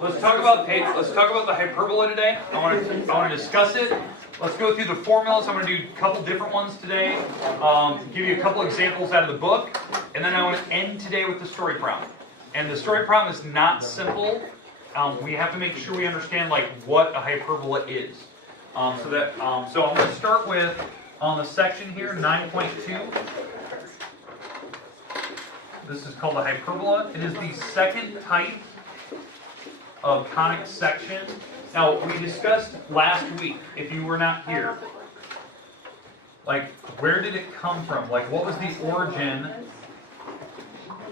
let's talk about the hyperbola today. I want to discuss it. Let's go through the formulas. I'm going to do a couple different ones today. Give you a couple examples out of the book, and then I want to end today with the story problem. And the story problem is not simple. We have to make sure we understand like what a hyperbola is. So I'm going to start with on the section here 9.2. This is called a hyperbola. It is the second type of conic section. Now, we discussed last week, if you were not here, like, where did it come from? Like, what was the origin,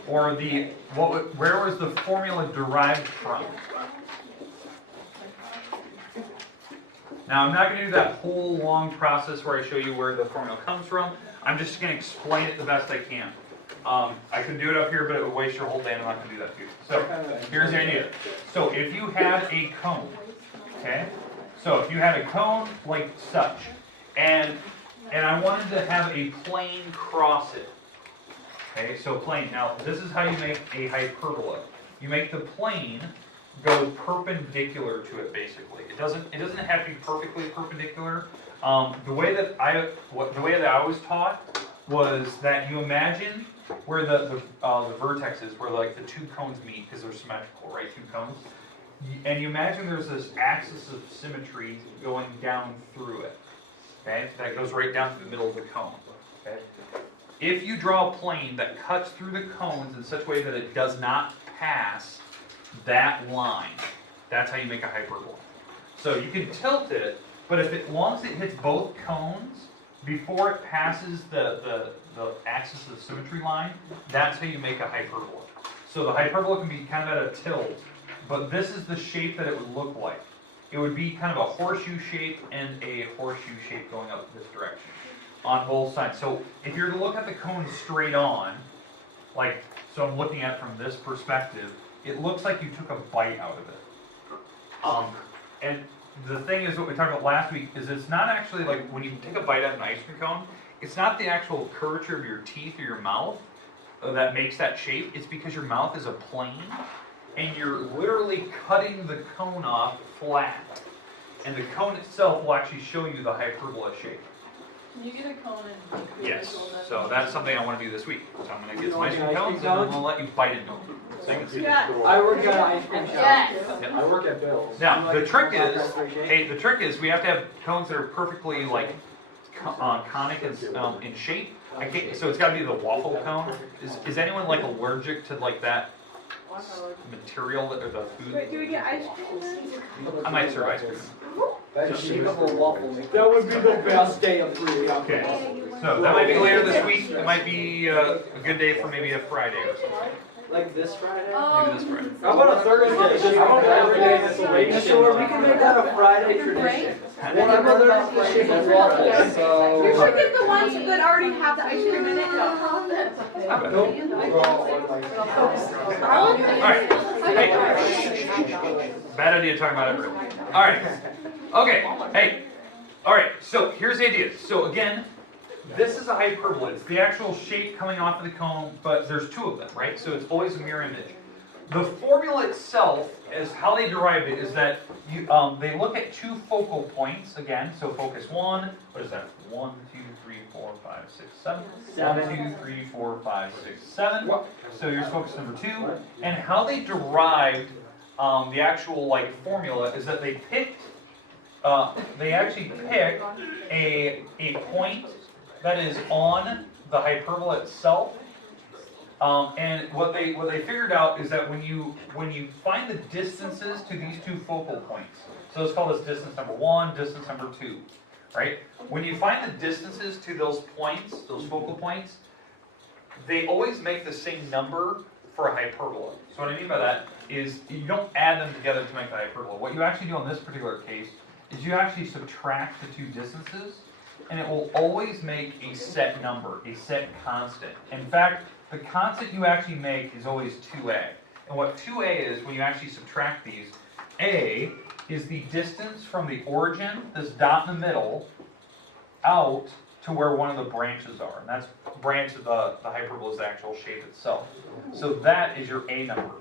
or where was the formula derived from? Now, I'm not going to do that whole long process where I show you where the formula comes from. I'm just going to explain it the best I can. I can do it up here, but it would waste your whole day, and I'm not going to do that to you. So, here's the idea. So, if you had a cone, okay? So, if you had a cone like such, and I wanted to have a plane cross it, okay? So, plane. Now, this is how you make a hyperbola. You make the plane go perpendicular to it, basically. It doesn't have to be perfectly perpendicular. The way that I was taught was that you imagine where the vertex is, where like the two cones meet, because they're symmetrical, right? Two cones. And you imagine there's this axis of symmetry going down through it. Okay? That goes right down to the middle of the cone. Okay? If you draw a plane that cuts through the cones in such a way that it does not pass that line, that's how you make a hyperbola. So you can tilt it, but as long as it hits both cones before it passes the axis of symmetry line, that's how you make a hyperbola. So the hyperbola can be kind of at a tilt, but this is the shape that it would look like. It would be kind of a horseshoe shape and a horseshoe shape going up this direction on both sides. So if you're to look at the cone straight on, like, so I'm looking at it from this perspective, it looks like you took a bite out of it. And the thing is, what we talked about last week is it's not actually like when you take a bite out of an ice cream cone, it's not the actual curvature of your teeth or your mouth that makes that shape. It's because your mouth is a plane and you're literally cutting the cone off flat. And the cone itself will actually show you the hyperbola shape. Can you get a cone and yes, so that's something I want to do this week. So I'm going to get some ice cream cones and I'm going to let you bite into them. So you can see. Yes. I work at an ice cream shop. Yes. Yep. I work at Bill's. Now, the trick is we have to have cones that are perfectly like conic in shape. So it's got to be the waffle cone. Is anyone like allergic to like that material or the food? Wait, do we get ice cream then? I might serve ice cream. That shapeable waffle. That would be the best day of the week. Okay. So that might be later this week. It might be a good day for maybe a Friday or something. Like this Friday? Maybe this Friday. How about a Thursday? How about every day that's a late sure, we can make that a Friday tradition. Well, I'm going to shape of waffles, so... You should get the ones that already have the ice cream in it. Alright. Hey. Bad idea talking about it early. Alright. Okay. Hey. Alright, so here's the idea. So again, this is a hyperbola. It's the actual shape coming off of the cone, but there's two of them, right? So it's always a mirror image. The formula itself, is how they derived it, is that they look at two focal points, again, so focus one, what is that? 1, 2, 3, 4, 5, 6, 7. 1, 2, 3, 4, 5, 6, 7. So here's focus number 2. And how they derived the actual like formula is that they actually picked a point that is on the hyperbola itself, and what they figured out is that when you find the distances to these two focal points, so let's call this distance number 1, distance number 2, right? When you find the distances to those points, those focal points, they always make the same number for a hyperbola. So what I mean by that is you don't add them together to make the hyperbola. What you actually do in this particular case is you actually subtract the two distances, and it will always make a set number, a set constant. In fact, the constant you actually make is always 2a. And what 2a is, when you actually subtract these, a is the distance from the origin, this dot in the middle, out to where one of the branches are. And that's branch of the hyperbola is the actual shape itself. So that is your a number.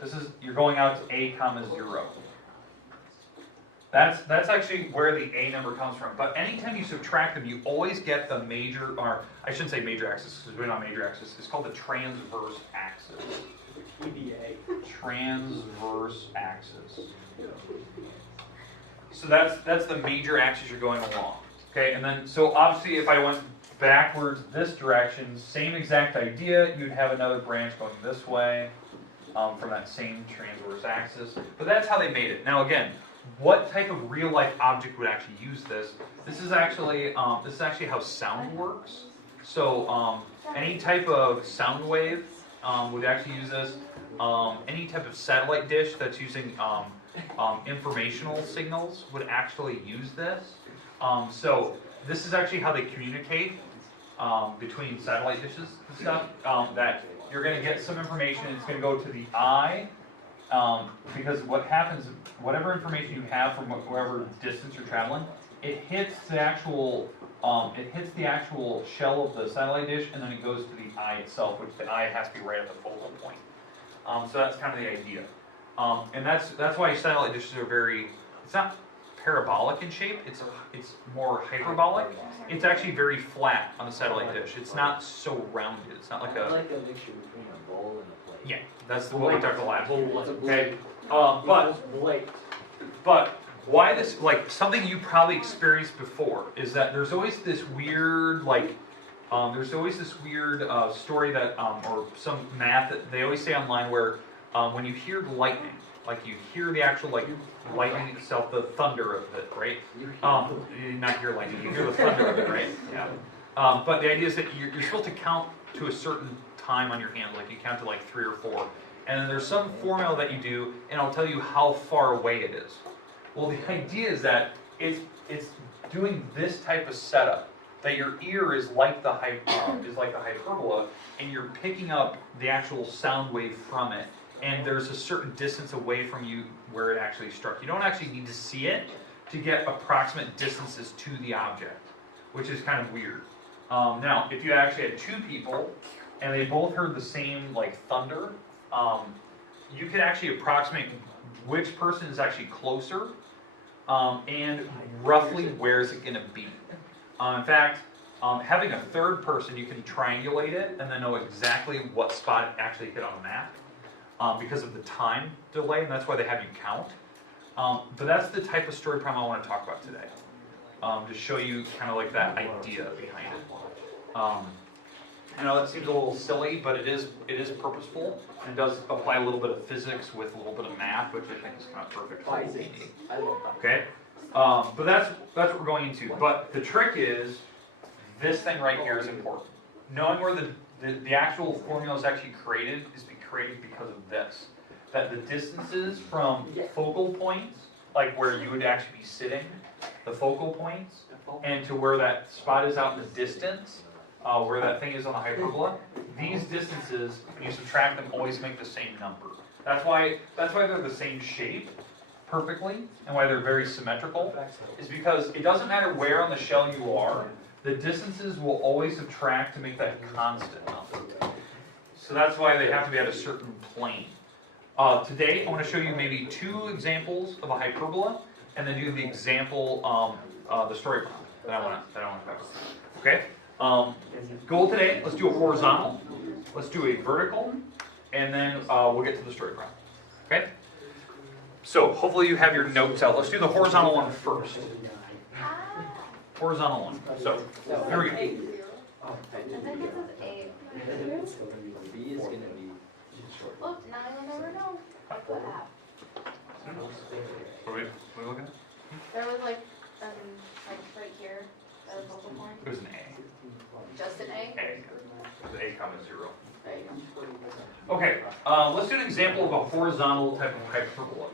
This is, you're going out to a comma 0. That's actually where the a number comes from. But anytime you subtract them, you always get the major, or I shouldn't say major axis, because we're not major axis. It's called the transverse axis. Transverse axis. So that's the major axis you're going along. Okay, and then, so obviously if I went backwards this direction, same exact idea, you'd have another branch going this way from that same transverse axis. But that's how they made it. Now again, what type of real life object would actually use this? This is actually how sound works. So any type of sound wave would actually use this. Any type of satellite dish that's using informational signals would actually use this. So this is actually how they communicate between satellite dishes and stuff. That you're going to get some information, it's going to go to the eye, because what happens, whatever information you have from whatever distance you're traveling, it hits the actual shell of the satellite dish, and then it goes to the eye itself, which the eye has to be right at the focal point. So that's kind of the idea. And that's why satellite dishes are very, it's not parabolic in shape, it's more hyperbolic. It's actually very flat on the satellite dish. It's not so rounded. It's not like I a, like a mixture between a bowl and a plate. yeah, that's what we talked about last. It's a Okay, blade. but why this, like something you probably experienced before is that there's always this weird story that, or some math that they always say online where when you hear lightning, like you hear the actual like lightning itself, the thunder of it, right? You not hear lightning, you hear the thunder of it, right? Yeah. But the idea is that you're supposed to count to a certain time on your hand, like you count to like 3 or 4. And then there's some formula that you do, and I'll tell you how far away it is. Well, the idea is that it's doing this type of setup, that your ear is like the hyperbola, and you're picking up the actual sound wave from it. And there's a certain distance away from you where it actually struck. You don't actually need to see it to get approximate distances to the object, which is kind of weird. Now, if you actually had 2 people and they both heard the same like thunder, you can actually approximate which person is actually closer and roughly where is it going to be. In fact, having a third person, you can triangulate it and then know exactly what spot it actually hit on the map. Because of the time delay, and that's why they have you count. But that's the type of story problem I want to talk about today, to show you kind of like that idea behind it. I know that seems a little silly, but it is purposeful, and it does apply a little bit of physics with a little bit of math, which I think is kind of perfect for what we need. Okay, but that's what we're going into. But the trick is, this thing right here is important. Knowing where the actual formula is actually created is created because of this. That the distances from focal points, like where you would actually be sitting, the focal points, and to where that spot is out in the distance, where that thing is on the hyperbola, these distances, when you subtract them, always make the same number. That's why they're the same shape perfectly, and why they're very symmetrical, is because it doesn't matter where on the shell you are, the distances will always subtract to make that constant number. So that's why they have to be at a certain plane. Today, I want to show you maybe 2 examples of a hyperbola, and then do the example, the story problem that I want to talk about. Okay? Goal today, let's do a horizontal, let's do a vertical, and then we'll get to the story problem. Okay? So hopefully you have your notes out. Let's do the horizontal one first. Horizontal one. So here we go. I think it says 8. B is going to be short. Look, now you'll never know. What happened? What are we looking at? There was like right here, a focal point. It was an A. Just an A? A. The A comma 0. There you go. Okay, let's do an example of a horizontal type of hyperbola.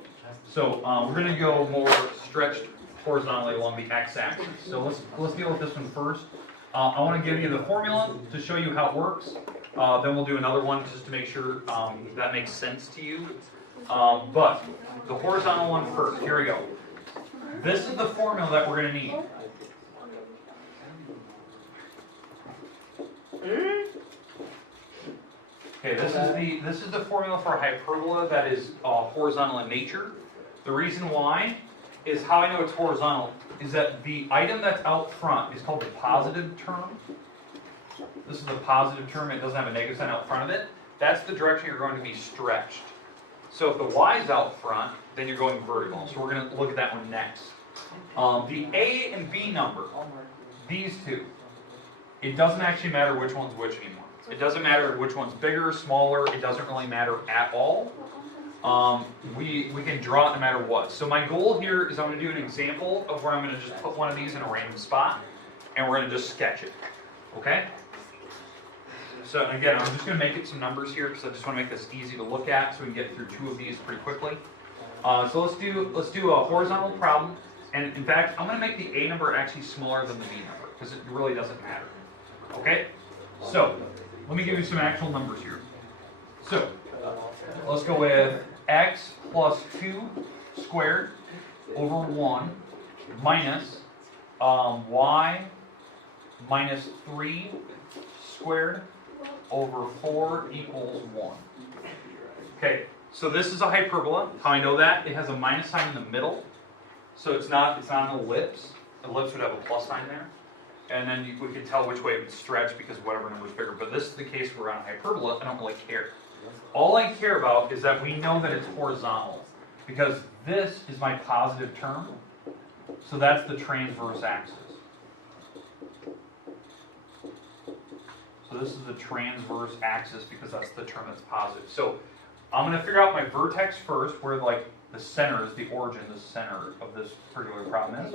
So we're going to go more stretched horizontally along the x-axis. So let's deal with this one first. I want to give you the formula to show you how it works. Then we'll do another one just to make sure that makes sense to you. But the horizontal one first. Here we go. This is the formula that we're going to need. Okay, this is the formula for a hyperbola that is horizontal in nature. The reason why is how I know it's horizontal is that the item that's out front is called the positive term. This is the positive term, it doesn't have a negative sign out front of it. That's the direction you're going to be stretched. So if the y is out front, then you're going vertical. So we're going to look at that one next. The A and B number, these two, it doesn't actually matter which one's which anymore. It doesn't matter which one's bigger, smaller, it doesn't really matter at all. We can draw it no matter what. So my goal here is I'm going to do an example of where I'm going to just put one of these in a random spot, and we're going to just sketch it. Okay? So again, I'm just going to make it some numbers here because I just want to make this easy to look at so we can get through two of these pretty quickly. So let's do a horizontal problem, and in fact, I'm going to make the A number actually smaller than the B number because it really doesn't matter. Okay? So let me give you some actual numbers here. So let's go with x plus 2 squared over 1 minus y minus 3 squared over 4 equals 1. Okay, so this is a hyperbola. How I know that? It has a minus sign in the middle, so it's not an ellipse. Ellipse would have a plus sign there. And then we can tell which way it would stretch because whatever number is bigger. But this is the case where we're on a hyperbola. I don't really care. All I care about is that we know that it's horizontal because this is my positive term. So that's the transverse axis. So this is the transverse axis because that's the term that's positive. So I'm going to figure out my vertex first, where like the center is the origin, the center of this particular problem is.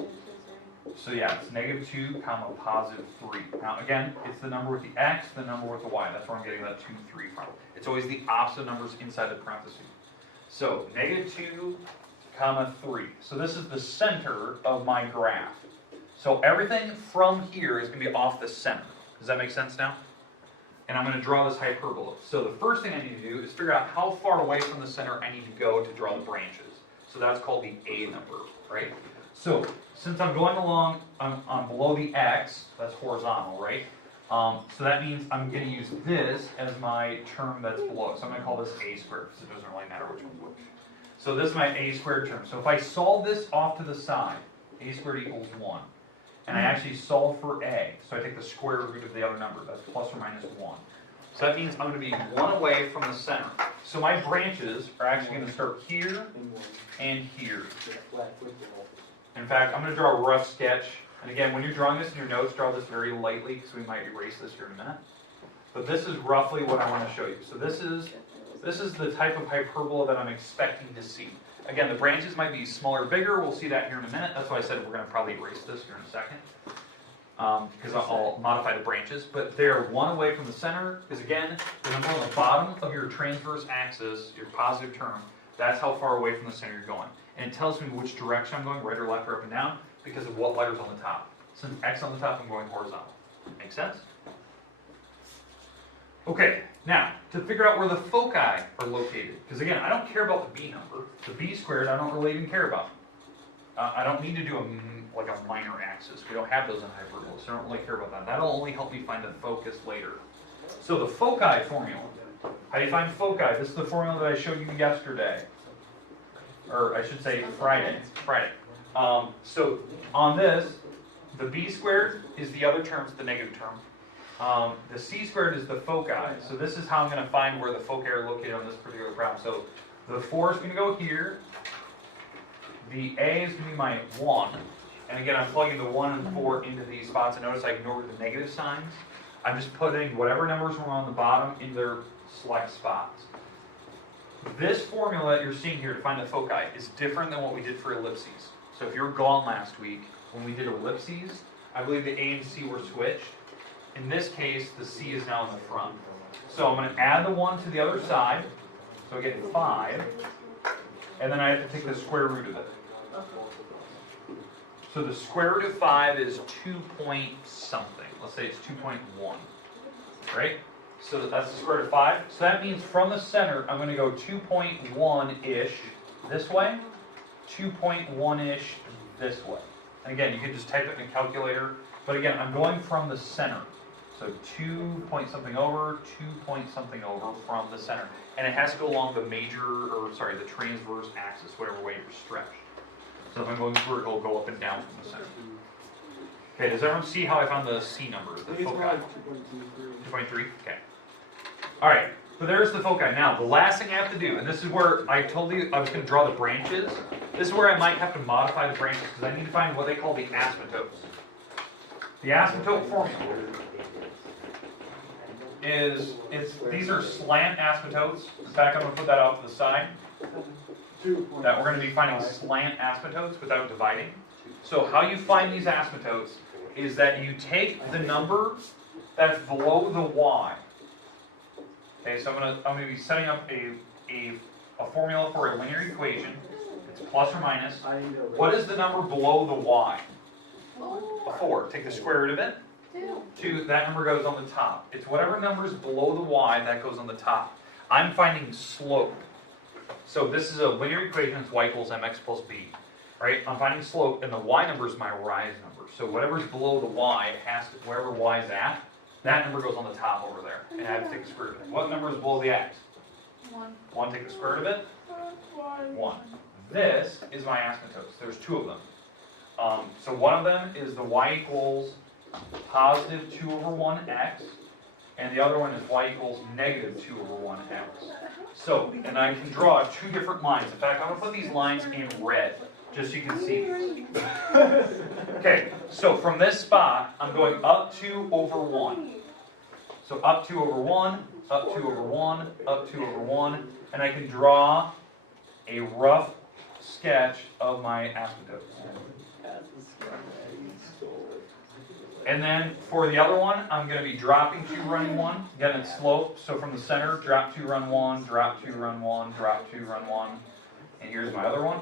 So yeah, it's -2, positive 3. Now again, it's the number with the x, the number with the y. That's where I'm getting that 2, 3 from. It's always the opposite numbers inside the parentheses. So -2, 3. So this is the center of my graph. So everything from here is going to be off the center. Does that make sense now? And I'm going to draw this hyperbola. So the first thing I need to do is figure out how far away from the center I need to go to draw the branches. So that's called the A number, right? So since I'm going along on below the x, that's horizontal, right? So that means I'm going to use this as my term that's below. So I'm going to call this a squared because it doesn't really matter which one's which. So this is my a squared term. So if I solve this off to the side, a squared equals 1. And I actually solve for a. So I take the square root of the other number. That's plus or minus 1. So that means I'm going to be 1 away from the center. So my branches are actually going to start here and here. In fact, I'm going to draw a rough sketch. And again, when you're drawing this in your notes, draw this very lightly because we might erase this here in a minute. But this is roughly what I want to show you. So this is the type of hyperbola that I'm expecting to see. Again, the branches might be smaller or bigger. We'll see that here in a minute. That's why I said we're going to probably erase this here in a second. Because I'll modify the branches. But they're 1 away from the center. Because again, the number on the bottom of your transverse axis, your positive term, that's how far away from the center you're going. And it tells me which direction I'm going, right or left or up and down, because of what letter's on the top. Since X on the top, I'm going horizontal. Make sense? Okay, now, to figure out where the foci are located, because again, I don't care about the B number. The B squared, I don't really even care about. I don't need to do a minor axis. We don't have those in hyperbola, so I don't really care about that. That'll only help me find the focus later. So the foci formula. How do you find foci? This is the formula that I showed you yesterday. Or I should say Friday. So on this, the B squared is the other term, it's the negative term. The C squared is the foci. So this is how I'm going to find where the foci are located on this particular problem. So the 4 is going to go here. The A is going to be my 1. And again, I'm plugging the 1 and 4 into these spots. And notice I ignored the negative signs. I'm just putting whatever numbers were on the bottom in their select spots. This formula that you're seeing here to find the foci is different than what we did for ellipses. So if you were gone last week, when we did ellipses, I believe the A and C were switched. In this case, the C is now in the front. So I'm going to add the 1 to the other side. So I get 5. And then I have to take the square root of it. So the square root of 5 is 2 point something. Let's say it's 2.1. Right? So that's the square root of 5. So that means from the center, I'm going to go 2.1-ish this way, 2.1-ish this way. And again, you can just type it in a calculator. But again, I'm going from the center. So 2 point something over, 2 point something over from the center. And it has to go along the the transverse axis, whatever way you're stretched. So if I'm going vertical, it'll go up and down from the center. Okay, does everyone see how I found the C numbers, the foci? 2.3? Okay. All right, so there's the foci. Now, the last thing I have to do, and this is where I told you I was going to draw the branches. This is where I might have to modify the branches because I need to find what they call the asymptotes. The asymptote formula these are slant asymptotes. In fact, I'm going to put that off to the side. That we're going to be finding slant asymptotes without dividing. So how you find these asymptotes is that you take the number that's below the y. Okay, so I'm going to be setting up a formula for a linear equation. It's plus or minus. What is the number below the y? A 4. Take the square root of it. 2. That number goes on the top. It's whatever number is below the y that goes on the top. I'm finding slope. So this is a linear equation. It's y equals mx plus b. Right? I'm finding slope, and the y number is my rise number. So whatever's below the y, it has to, wherever y is at, that number goes on the top over there. And I have to take the square root of it. What number is below the x? 1. Take the square root of it. 1. This is my asymptotes. There's 2 of them. So one of them is the y equals positive 2 over 1x, and the other one is y equals negative 2 over 1x. So, and I can draw 2 different lines. In fact, I'm going to put these lines in red, just so you can see these. Okay, so from this spot, I'm going up 2 over 1. So up 2 over 1, up 2 over 1, up 2 over 1, and I can draw a rough sketch of my asymptotes. And then for the other one, I'm going to be dropping 2, running 1. Again, it's slope. So from the center, drop 2, run 1, drop 2, run 1, drop 2, run 1. And here's my other one.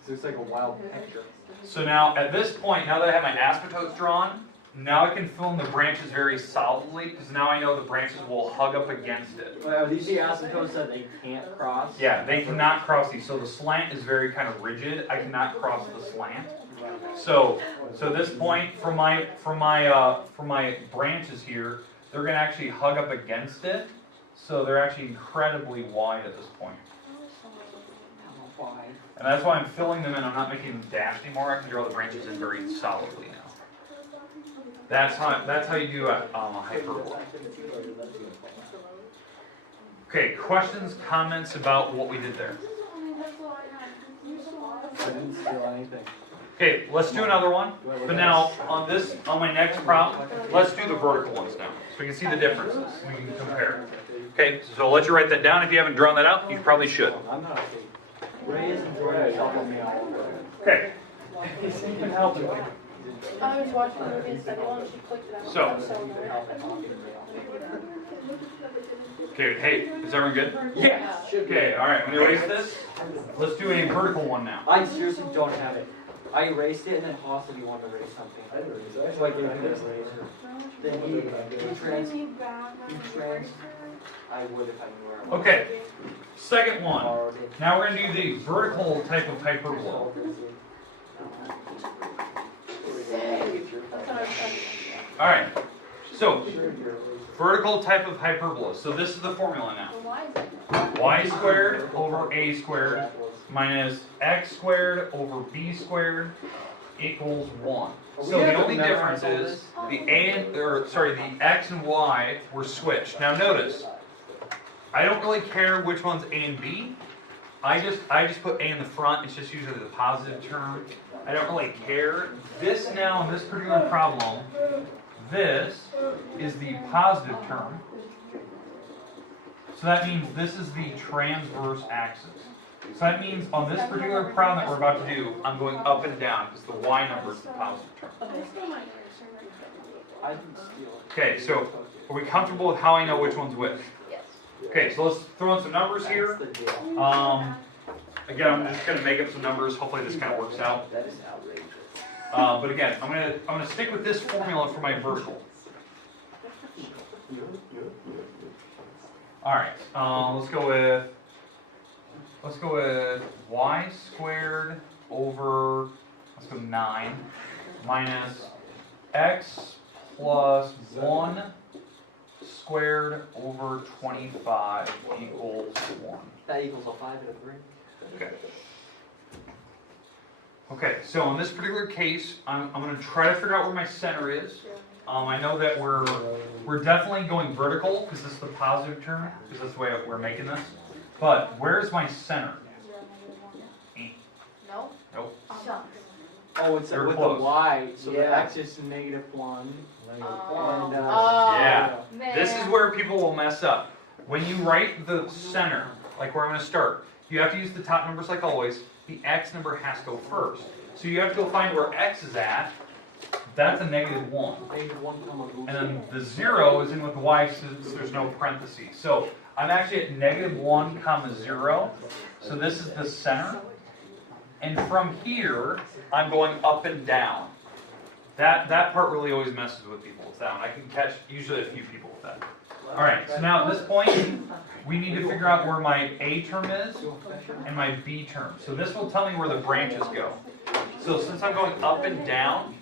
This looks like a wild picture. So now, at this point, now that I have my asymptotes drawn, now I can fill in the branches very solidly, because now I know the branches will hug up against it. Are these the asymptotes that they can't cross? Yeah, they cannot cross these. So the slant is very kind of rigid. I cannot cross the slant. So at this point, for my branches here, they're going to actually hug up against it. So they're actually incredibly wide at this point. And that's why I'm filling them in. I'm not making them dashed anymore. I can draw the branches in very solidly now. That's how you do a hyperbola. Okay, questions, comments about what we did there? I didn't steal anything. Okay, let's do another one. But now, on my next problem, let's do the vertical ones now. So we can see the differences. We can compare. Okay, so I'll let you write that down. If you haven't drawn that out, you probably should. I'm not. Ray isn't helping me out. Okay. He's even helping me. I was watching the movie and studying, she clicked it out. So. Okay, hey, is everyone good? Yes. Okay, alright, when you erase this, let's do a vertical one now. I seriously don't have it. I erased it and then Haas said he wanted to erase something. So I gave him this eraser. Then I would if I knew where I was. Okay, second one. Now we're going to do the vertical type of hyperbola. Alright, so vertical type of hyperbola. So this is the formula now. Y squared over a squared minus x squared over b squared equals 1. So the only difference is the x and y were switched. Now notice, I don't really care which one's a and b. I just put a in the front. It's just usually the positive term. I don't really care. This now, in this particular problem, this is the positive term. So that means this is the transverse axis. So that means on this particular problem that we're about to do, I'm going up and down because the y number is the positive term. Okay, so are we comfortable with how I know which one's which? Okay, so let's throw in some numbers here. Again, I'm just going to make up some numbers. Hopefully this kind of works out. That is outrageous. But again, I'm going to stick with this formula for my vertical. All right, let's go with y squared over, let's go 9 minus x plus 1 squared over 25 equals 1. That equals a 5 and a 3. Okay. Okay, so in this particular case, I'm going to try to figure out where my center is. I know that we're definitely going vertical because this is the positive term, because that's the way we're making this. But where's my center? No? Nope. Shucks. Oh, it's They're with close. the y, so the Yeah. x is -1. Oh. And, Yeah. Man. This is where people will mess up. When you write the center, like where I'm going to start, you have to use the top numbers like always. The x number has to go first. So you have to go find where x is at. That's a -1. -1, And then the 0 is in with the y since there's no parentheses. So I'm actually at -1, 0. So this is the center. And from here, I'm going up and down. That part really always messes with people. It's that one. I can catch usually a few people with that. All right, so now at this point, we need to figure out where my A term is and my B term. So this will tell me where the branches go. So since I'm going up and down,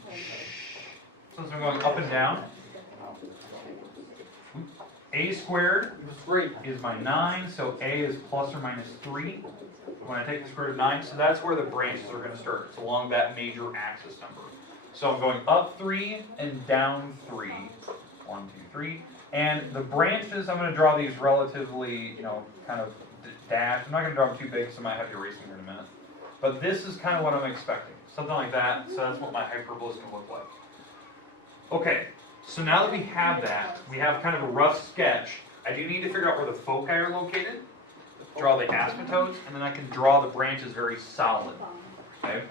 A squared is my 9, so A is plus or minus 3. When I take the square root of 9, so that's where the branches are going to start. It's along that major axis number. So I'm going up 3 and down 3. 1, 2, 3. And the branches, I'm going to draw these relatively, kind of dashed. I'm not going to draw them too big, so I might have to erase them here in a minute. But this is kind of what I'm expecting. Something like that, so that's what my hyperbola is going to look like. Okay, so now that we have that, we have kind of a rough sketch. I do need to figure out where the foci are located, draw the asymptotes, and then I can draw the branches very solid. Okay?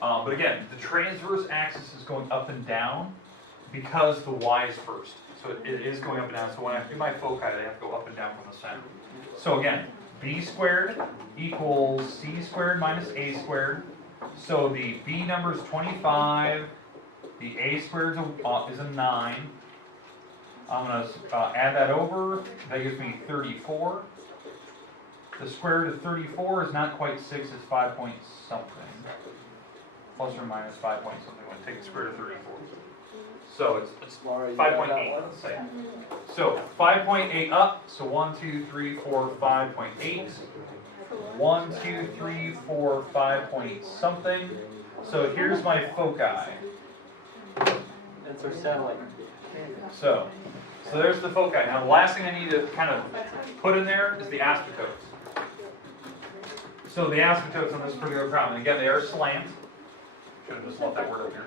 But again, the transverse axis is going up and down because the y is first. So it is going up and down. So when I do my foci, they have to go up and down from the center. So again, b squared equals c squared minus a squared. So the b number is 25. The a squared is a 9. I'm going to add that over. That gives me 34. The square root of 34 is not quite 6, it's 5 point something. Plus or minus 5 point something when I take the square root of 34. So it's 5.8, let's say. So 5.8 up, so 1, 2, 3, 4, 5.8. 1, 2, 3, 4, 5 point something. So here's my foci. That's our satellite. So there's the foci. Now the last thing I need to kind of put in there is the asymptotes. So the asymptotes on this particular problem, again, they are slant. Should have just left that word up here.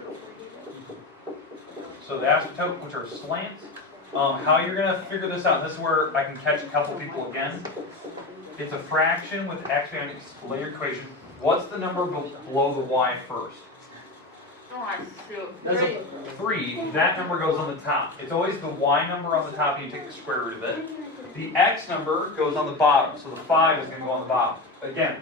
So the asymptote, which are slant, how you're going to figure this out, this is where I can catch a couple people again. It's a fraction with x behind its linear equation. What's the number below the y first? That's a 3, that number goes on the top. It's always the y number on the top and you take the square root of it. The x number goes on the bottom, so the 5 is going to go on the bottom. Again,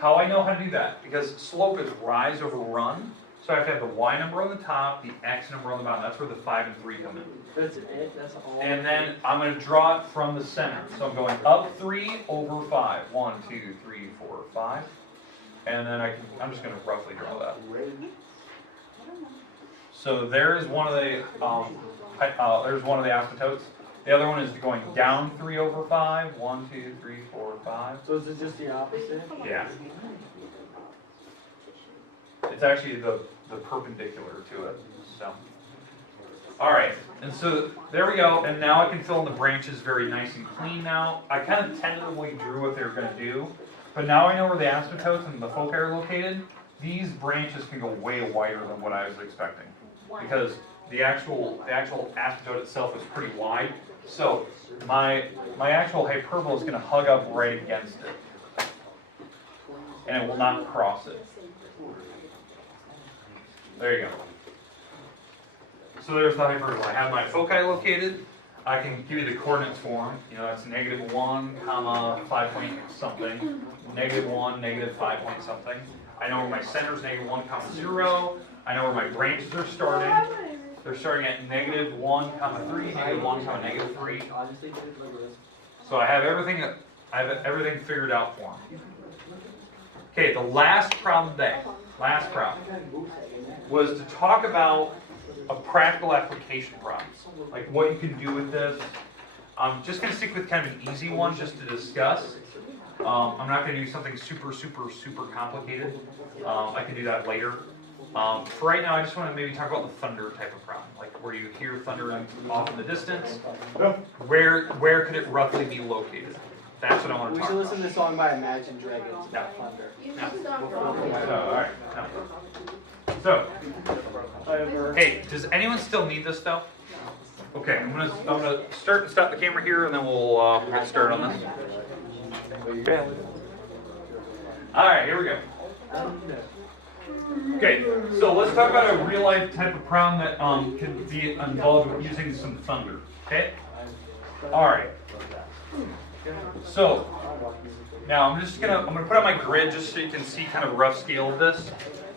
how I know how to do that, because slope is rise over run, so I have to have the y number on the top, the x number on the bottom. That's where the 5 and 3 come in. That's it. That's all. And then I'm going to draw it from the center. So I'm going up 3 over 5. 1, 2, 3, 4, 5. And then I'm just going to roughly draw that. So there's one of the asymptotes. The other one is going down 3 over 5. 1, 2, 3, 4, 5. So is it just the opposite? Yeah. It's actually the perpendicular to it. So. All right, and so there we go. And now I can fill in the branches very nice and clean now. I kind of tentatively drew what they were going to do, but now I know where the asymptotes and the foci are located. These branches can go way wider than what I was expecting, because the actual asymptote itself is pretty wide. So my actual hyperbola is going to hug up right against it, and it will not cross it. There you go. So there's the hyperbola. I have my foci located. I can give you the coordinates for them. That's -1, 5 point something, -1, -5 point something. I know where my center is, -1, 0. I know where my branches are starting. They're starting at -1, 3, -1, -3. So I have everything figured out for them. Okay, the last problem was to talk about a practical application problem, like what you can do with this. I'm just going to stick with kind of an easy one just to discuss. I'm not going to do something super complicated. I can do that later. For right now, I just want to maybe talk about the thunder type of problem, like where you hear thunder off in the distance. Where could it roughly be located? That's what I want to We talk should about. listen to the song by Imagine Dragons about thunder. All right. So, hey, does anyone still need this stuff? Okay, I'm gonna start and stop the camera here, and then we'll get started on this. Okay. All right, here we go. Okay, so let's talk about a real life type of problem that can be involved with using some thunder. Okay. All right. So now I'm gonna put up my grid just so you can see kind of a rough scale of this.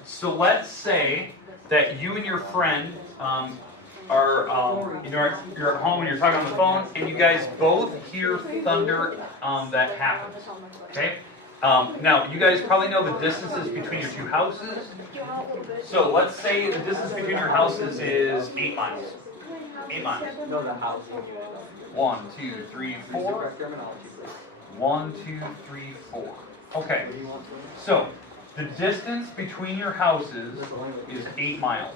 So let's say that you and your friend you're at home and you're talking on the phone, and you guys both hear thunder that happens. Okay. Now you guys probably know the distances between your two houses. So let's say the distance between your houses is 8 miles. 8 miles. No, the house. 1, 2, 3, 4. 1, 2, 3, 4. Okay. So the distance between your houses is 8 miles.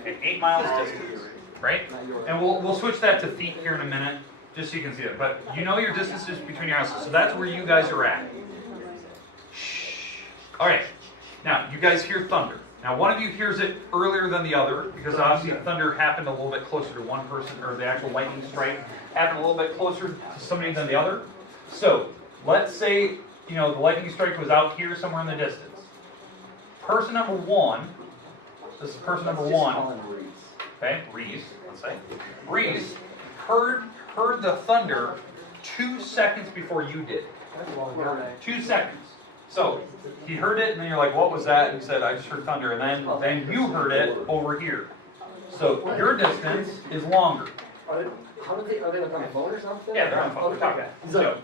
Okay, 8 miles distance, right? And we'll switch that to feet here in a minute, just so you can see it. But you know your distances between your houses, so that's where you guys are at. Shh. All right. Now you guys hear thunder. Now one of you hears it earlier than the other, because obviously thunder happened a little bit closer to one person, or the actual lightning strike happened a little bit closer to somebody than the other. So let's say the lightning strike was out here somewhere in the distance. Person number one. This is person number one. Okay, Reese, let's say. Reese heard the thunder 2 seconds before you did. 2 seconds. So he heard it, and then you're like, "What was that?" And he said, "I just heard thunder." And then you heard it over here. So your distance is longer. Are they like on the phone or something? Yeah, they're on the phone. We're talking. So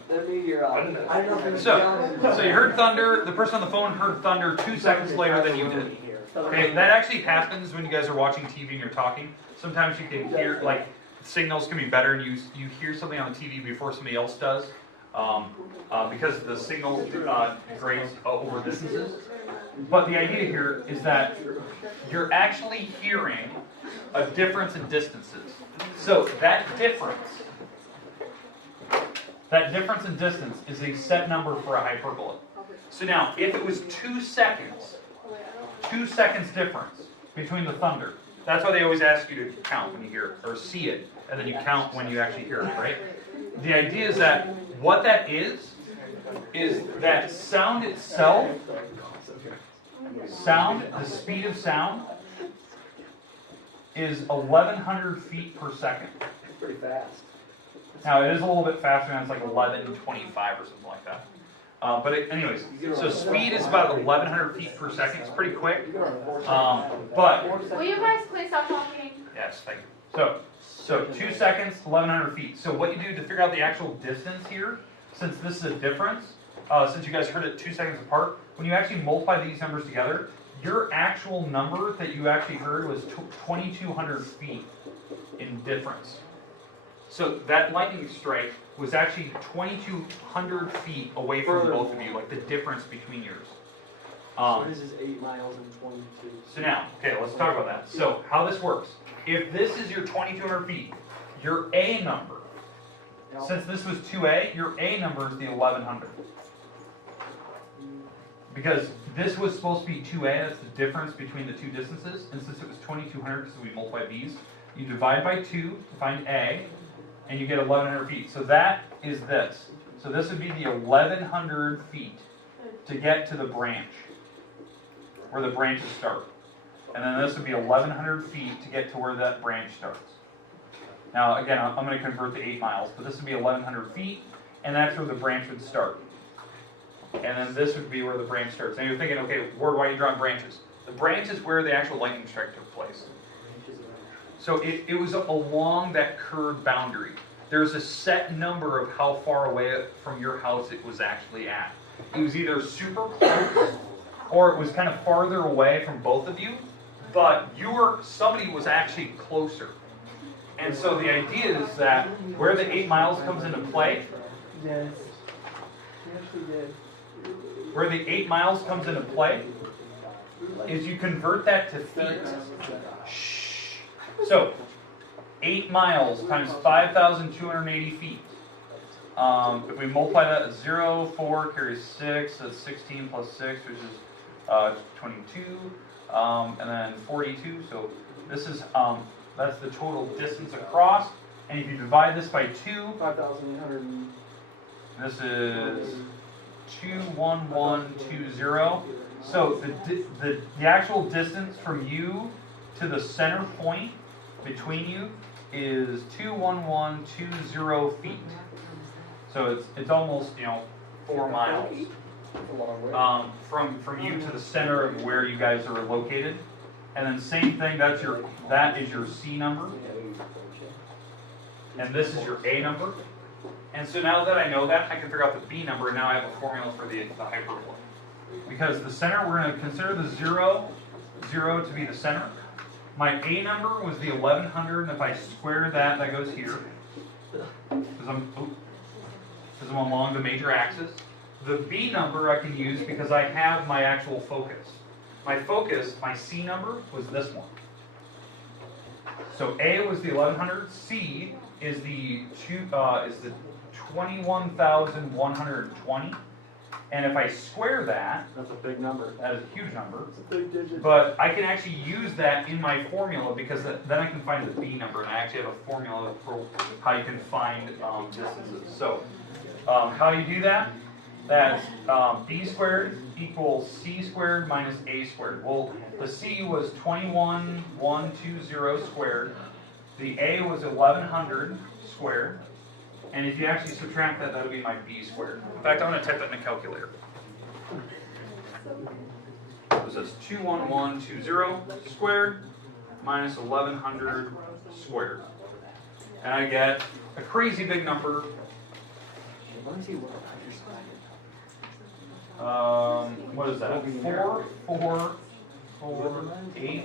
So you heard thunder. The person on the phone heard thunder 2 seconds later than you did. Okay, that actually happens when you guys are watching TV and you're talking. Sometimes you can hear, like, signals can be better, and you hear something on the TV before somebody else does, because the signal degrades over distances. But the idea here is that you're actually hearing a difference in distances. So that difference in distance is a set number for a hyperbola. So now, if it was 2 seconds, 2 seconds difference between the thunder. That's why they always ask you to count when you hear it, or see it, and then you count when you actually hear it, right? The idea is that what that is that sound itself, the speed of sound, is 1,100 feet per second. It's pretty fast. Now, it is a little bit faster, and it's like 1125 or something like that. Anyways, so speed is about 1,100 feet per second. It's pretty quick. But Will you guys please stop talking? yes, thank you. So 2 seconds, 1,100 feet. So what you do to figure out the actual distance here, since this is a difference, since you guys heard it 2 seconds apart, when you actually multiply these numbers together, your actual number that you actually heard was 2,200 feet in difference. So that lightning strike was actually 2,200 feet away from both of you, like the difference between yours. So this is 8 miles and 22. So now, okay, let's talk about that. So how this works. If this is your 2,200 feet, your A number, since this was 2A, your A number is the 1,100. Because this was supposed to be 2A, that's the difference between the two distances, and since it was 2,200, because we multiplied these, you divide by 2 to find A, and you get 1,100 feet. So that is this. So this would be the 1,100 feet to get to the branch, where the branches start. And then this would be 1,100 feet to get to where that branch starts. Now, again, I'm going to convert to 8 miles, but this would be 1,100 feet, and that's where the branch would start. And then this would be where the branch starts. And you're thinking, okay, Ward, why are you drawing branches? The branch is where the actual lightning strike took place. So it was along that curved boundary. There's a set number of how far away from your house it was actually at. It was either super close, or it was kind of farther away from both of you, but somebody was actually closer. And so the idea is that where the 8 miles comes into play, Yes. You actually did. where the 8 miles comes into play, is you convert that to feet. Shh. So 8 miles times 5,280 feet. If we multiply that, 0, 4 carries 6, that's 16 plus 6, which is 22, and then 42. So this is that's the total distance across. And if you divide this by 2, 5,800. this is 21120. So the actual distance from you to the center point between you is 21120 feet. So it's almost 4 miles from you to the center of where you guys are located. And then same thing, that is your C number, and this is your A number. And so now that I know that, I can figure out the B number, and now I have a formula for the hyperbola. Because the center, we're going to consider the 0 to be the center. My A number was the 1100, and if I square that, that goes here. Because I'm along the major axis. The B number I can use because I have my actual focus. My focus, my C number, was this one. So A was the 1100. C is the 21,120. And if I square that, That's a big number. that is a huge number. It's a big digit. But I can actually use that in my formula because then I can find the B number, and I actually have a formula for how you can find distances. So how you do that? That's B squared equals C squared minus A squared. Well, the C was 21,120 squared. The A was 1100 squared. And if you actually subtract that, that'll be my B squared. In fact, I'm going to type that in a calculator. So it says 21120 squared minus 1100 squared. And I get a crazy big number. What is that? 44448.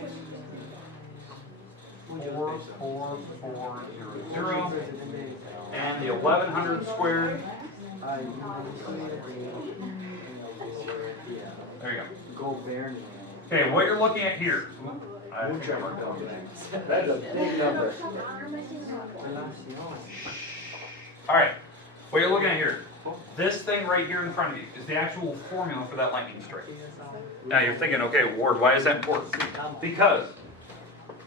44400. And the 1100 squared. There you go. Okay, what you're looking at here. I think I marked down. That's a big number. All right, what you're looking at here. This thing right here in front of you is the actual formula for that lightning strike. Now you're thinking, okay, Ward, why is that important? Because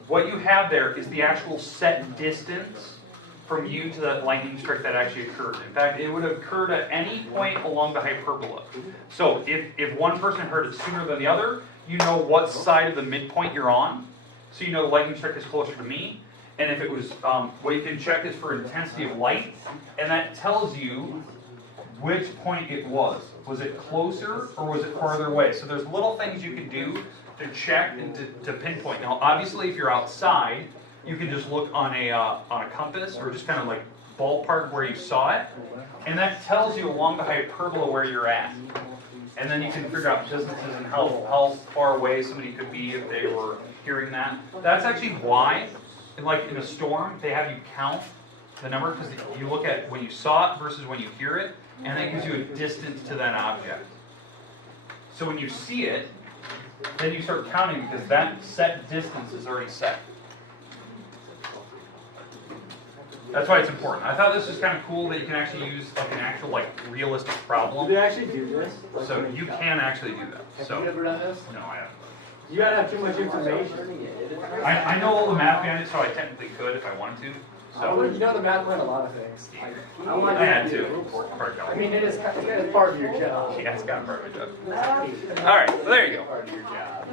what you have there is the actual set distance from you to that lightning strike that actually occurred. In fact, it would have occurred at any point along the hyperbola. So if one person heard it sooner than the other, you know what side of the midpoint you're on. So you know the lightning strike is closer to me. And if it was, what you can check is for intensity of light, and that tells you which point it was. Was it closer or was it farther away? So there's little things you can do to check and to pinpoint. Now, obviously, if you're outside, you can just look on a compass or just kind of like ballpark where you saw it, and that tells you along the hyperbola where you're at. And then you can figure out distances and how far away somebody could be if they were hearing that. That's actually why, like in a storm, they have you count the number, because you look at when you saw it versus when you hear it, and that gives you a distance to that object. So when you see it, then you start counting because that set distance is already set. That's why it's important. I thought this was kind of cool that you can actually use like an actual realistic problem. Do they actually do this? So you can actually do that. Have you ever done this? No, I haven't. You gotta have too much information. I know all the math behind it, so I technically could if I wanted to. So You know the math behind a lot of things. I had to. I mean, it's part of your job. Yeah, it's got part of my job. All right, so there you go. Part of your job.